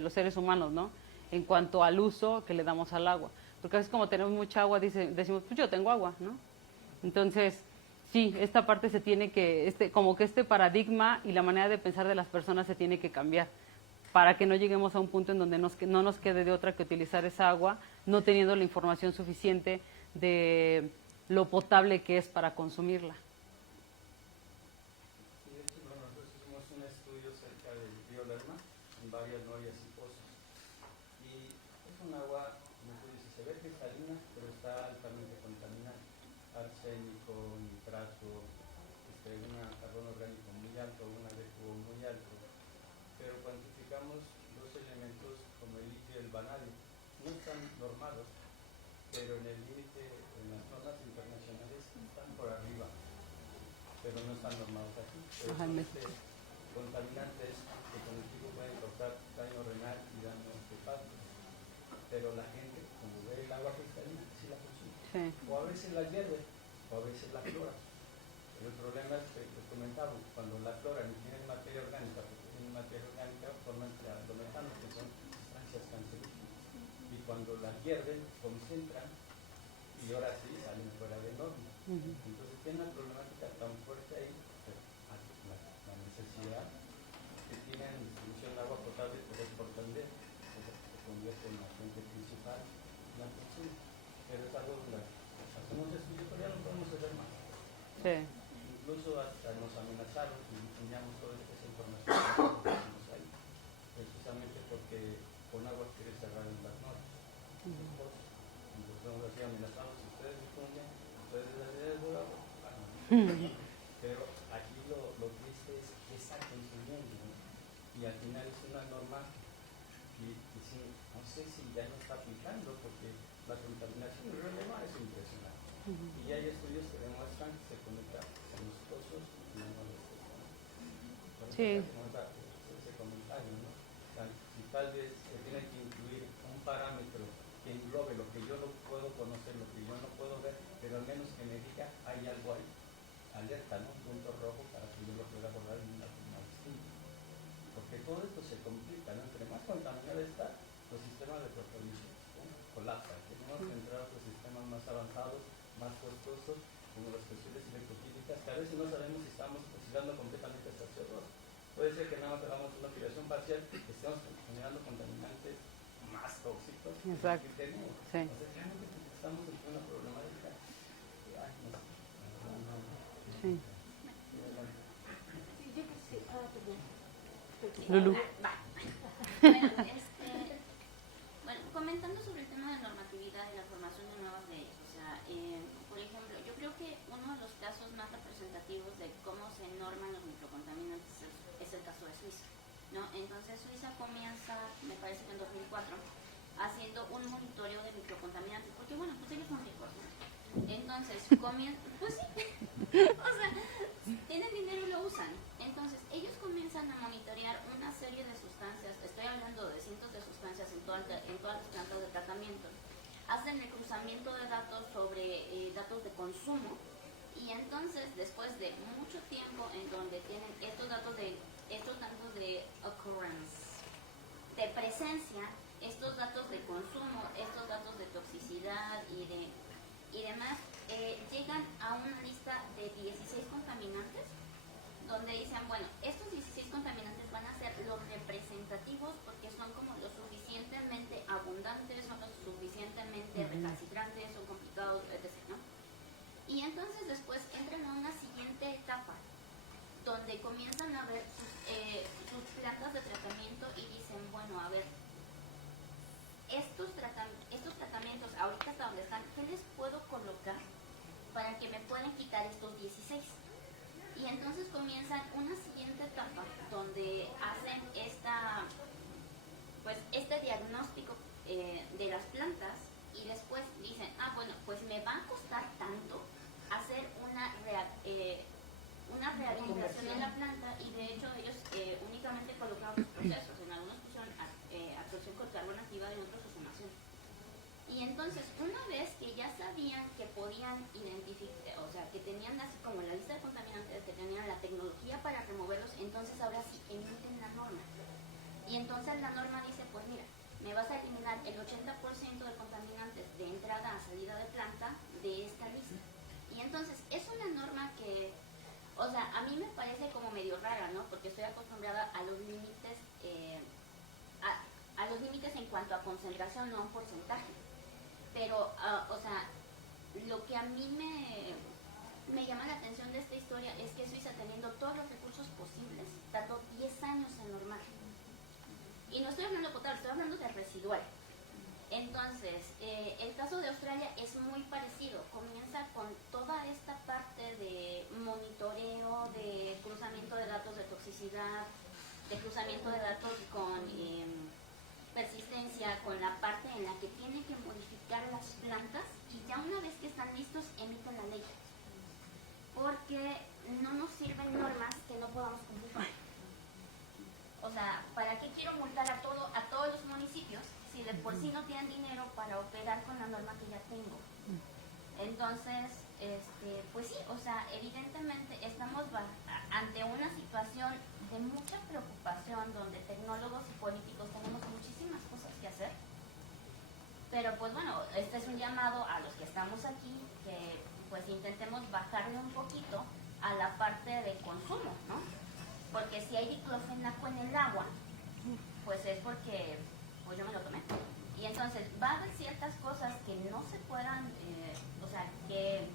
los seres humanos, ¿no? En cuanto al uso que le damos al agua. Porque a veces como tenemos mucha agua, decimos, pues yo tengo agua, ¿no? Entonces, sí, esta parte se tiene que, como que este paradigma y la manera de pensar de las personas se tiene que cambiar, para que no lleguemos a un punto en donde no nos quede de otra que utilizar esa agua, no teniendo la información suficiente de lo potable que es para consumirla. Sí, de hecho, bueno, nosotros hicimos un estudio cerca del río Lerma, en varias noyas y pozos. Y es un agua, como tú dices, se ve cristalina, pero está altamente contaminada. Arsénico, nitrato, un carbono orgánico muy alto, un ADQ muy alto. Pero cuantificamos dos elementos como el litio y el vanadio. No están normados, pero en el límite, en las normas internacionales, están por arriba, pero no están normados aquí. Pero son contaminantes que con el tiempo pueden causar daño renal y daño hepático. Pero la gente, como ve el agua cristalina, sí la consume. Sí. O a veces la hierve, o a veces la clora. Pero el problema es que, les comentaba, cuando la clora ni tiene materia orgánica, porque tiene materia orgánica, forman clorometanos, que son sustancias cancerígenas. Y cuando la hierven, concentran, y ahora sí salen fuera de norma. Entonces tiene una problemática tan fuerte ahí, la necesidad que tiene en distribución de agua potable, pero es por tender, se convierte en la fuente principal de la consumo. Pero es algo que hacemos estudios, pero ya no podemos hacer más. Sí. Incluso hasta nos amenazaron y enseñamos toda esa información que tenemos ahí, precisamente porque con agua quiere cerrar en las normas. Entonces estamos así amenazados, si ustedes difunden, ustedes les de agua. Pero aquí lo triste es que está consumiendo, ¿no? Y al final es una norma que sí, no sé si ya no está aplicando, porque la contaminación del río Lerma es impresionante. Y hay estudios que demuestran que se conecta a los pozos y no a los pozos. Sí. Ese comentario, ¿no? O sea, si tal vez se tiene que incluir un parámetro que englobe lo que yo no puedo conocer, lo que yo no puedo ver, pero al menos que me diga, hay algo ahí, alerta, ¿no? Un punto rojo para que yo lo pueda abordar de una forma distinta. Porque todo esto se complica, ¿no? Entre más contaminado está, los sistemas de tratamiento colapsan. Tenemos que entrar a los sistemas más avanzados, más costosos, como las cuestiones electroquímicas, que a veces no sabemos si estamos oxidando completamente hasta CO2. Puede ser que nada más hagamos una oxidación parcial, que estemos generando contaminantes más tóxicos. Exacto. Que tenemos. Sí. O sea, realmente estamos en una problemática. Sí. Sí, yo que sí. Perdón. Lulu. Bueno, comentando sobre el tema de normatividad y la formación de nuevas leyes, o sea, por ejemplo, yo creo que uno de los casos más representativos de cómo se norman los microcontaminantes es el caso de entonces pues sí, o sea, tienen dinero y lo usan. Entonces ellos comienzan a monitorear una serie de sustancias, estoy hablando de cientos de sustancias en todas las plantas de tratamiento. Hacen el cruzamiento de datos sobre datos de consumo, y entonces después de mucho tiempo en donde tienen estos datos de occurrence, de presencia, estos datos de consumo, estos datos de toxicidad y demás, llegan a una lista de 16 contaminantes, donde dicen, bueno, estos 16 contaminantes van a ser los representativos porque son como lo suficientemente abundantes, son lo suficientemente recalcitrantes, son complicados, etc., ¿no? Y entonces después entran a una siguiente etapa, donde comienzan a ver sus plantas de tratamiento y dicen, bueno, a ver, estos tratamientos, ahorita hasta donde están, ¿qué les puedo colocar para que me puedan quitar estos 16? Y entonces comienzan una siguiente etapa donde hacen este diagnóstico de las plantas, y después dicen, bueno, pues me va a costar tanto hacer una rehabilitación en la planta, y de hecho ellos únicamente colocaron los procesos, en algunos pusieron absorción con carbono activa y en otros ozonación. Y entonces, una vez que ya sabían que podían identificar, o sea, que tenían así como la lista de contaminantes, que tenían la tecnología para removerlos, entonces ahora sí emiten la norma. Y entonces la norma dice, pues mira, me vas a eliminar el 80% de contaminantes de entrada a salida de planta de esta lista. Y entonces es una norma que, o sea, a mí me parece como medio rara, ¿no? Porque estoy acostumbrada a los límites, a los límites en cuanto a concentración, no a un porcentaje. Pero, o sea, lo que a mí me llama la atención de esta historia es que Suiza, teniendo todos los recursos posibles, tardó 10 años en normar. Y no estoy hablando de potable, estoy hablando de residual. Entonces, el caso de Australia es muy parecido. Comienza con toda esta parte de monitoreo, de cruzamiento de datos de toxicidad, de cruzamiento de datos con persistencia, con la parte en la que tienen que modificar las plantas, y ya una vez que están listos emiten la ley, porque no nos sirven normas que no podamos cumplir. O sea, ¿para qué quiero multar a todos los municipios si de por sí no tienen dinero para operar con la norma que ya tengo? Entonces, pues sí, o sea, evidentemente estamos ante una situación de mucha preocupación, donde tecnólogos y políticos tenemos muchísimas cosas que hacer. Pero pues bueno, este es un llamado a los que estamos aquí, que pues intentemos bajarle un poquito a la parte de consumo, ¿no? Porque si hay diclofenaco en el agua, pues es porque pues yo me lo tomé. Y entonces va a haber ciertas cosas que no se puedan, o sea, que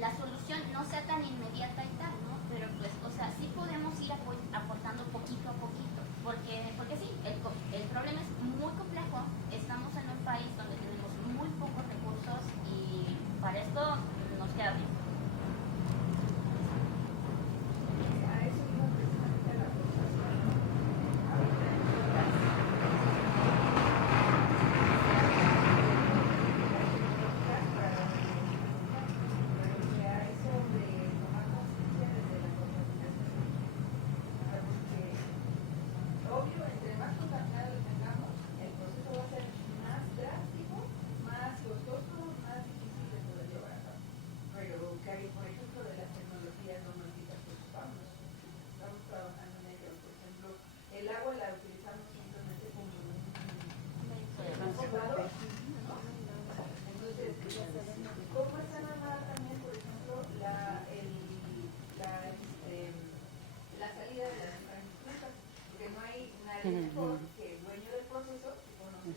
la solución no sea tan inmediata y tal, ¿no? Pero pues, o sea, sí podemos ir aportando poquito a poquito, porque sí, el problema es muy complejo. Estamos en un país donde tenemos muy pocos recursos y para esto nos queda bien.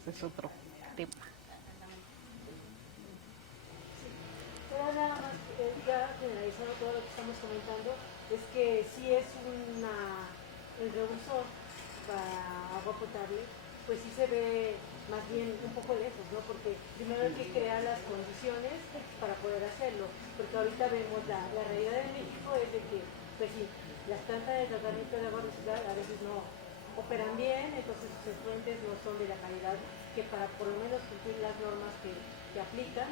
Ese es otro tema. Pero nada más, ya generalizando todo lo que estamos comentando, es que sí es el reuso para agua potable, pues sí se ve más bien un poco lejos, ¿no? Porque primero hay que crear las condiciones para poder hacerlo, porque ahorita vemos la realidad de México es de que, pues sí, las plantas de tratamiento de agua residual a veces no operan bien, entonces sus efluentes no son de la calidad que para por lo menos cumplir las normas que aplican,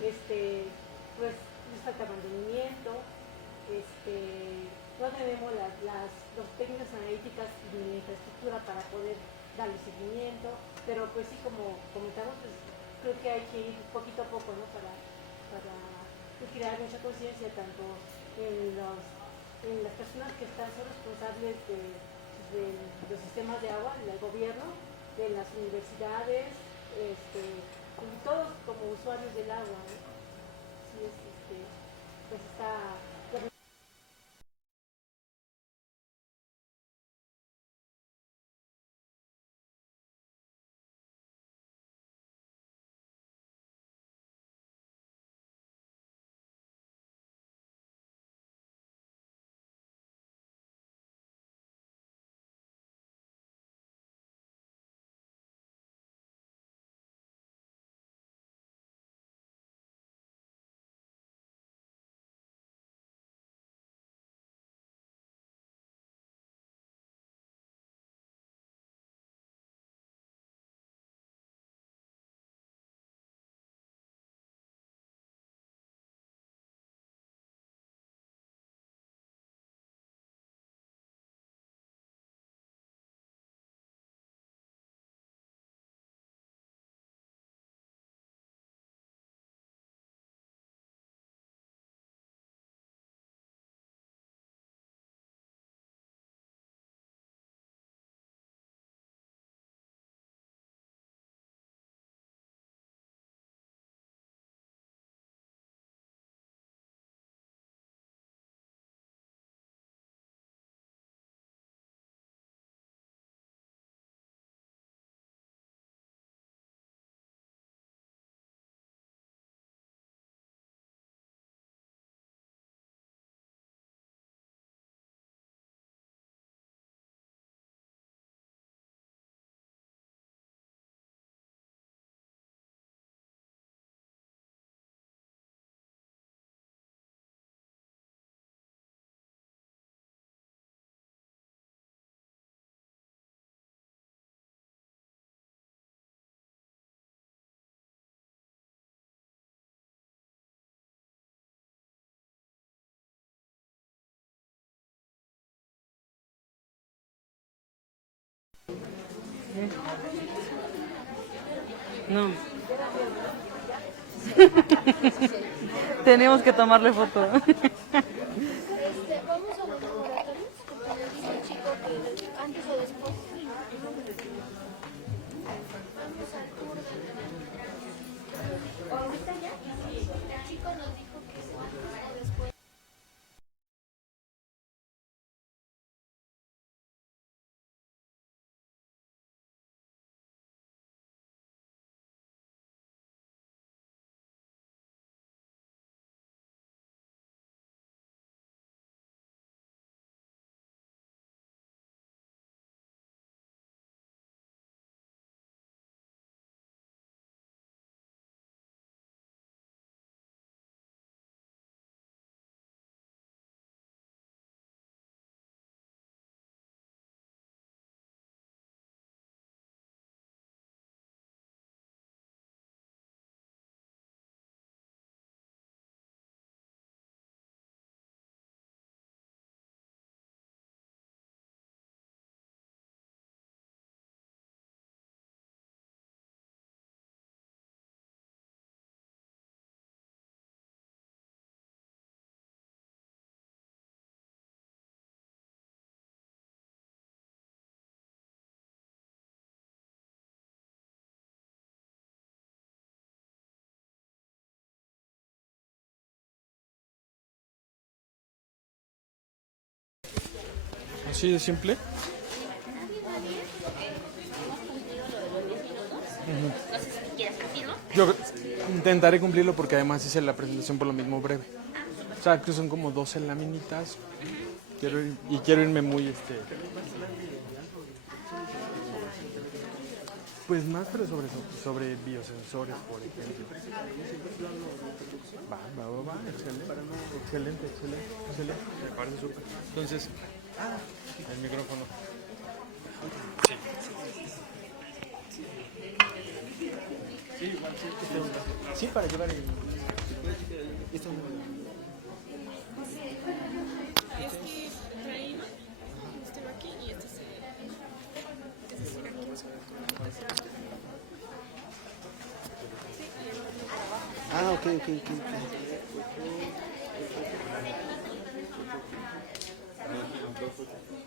pues nos falta mantenimiento, no tenemos las técnicas analíticas ni la infraestructura para poder darle seguimiento, pero pues sí, como comentamos, pues creo que hay que ir poquito a poco, ¿no? Para crear mucha conciencia tanto en las personas que son responsables de los sistemas de agua, del gobierno, de las universidades, y todos como usuarios del agua, ¿no? Sí, pues está... No. Tenemos que tomarle foto. Vamos a los laboratorios, como le dice el chico que antes o después. Vamos al tour del ahorita ya. El chico nos dijo que se va antes o después. Así de simple. No sé si quieres cumplirlo. Yo intentaré cumplirlo porque además hice la presentación por lo mismo breve. O sea, que son como 12 laminitas. Quiero irme muy pues más, pero sobre biosensores, por ejemplo. Va. Excelente. Me parece súper. Entonces, el micrófono. Sí, para llevar el... Ah, ok. Aquí los dos.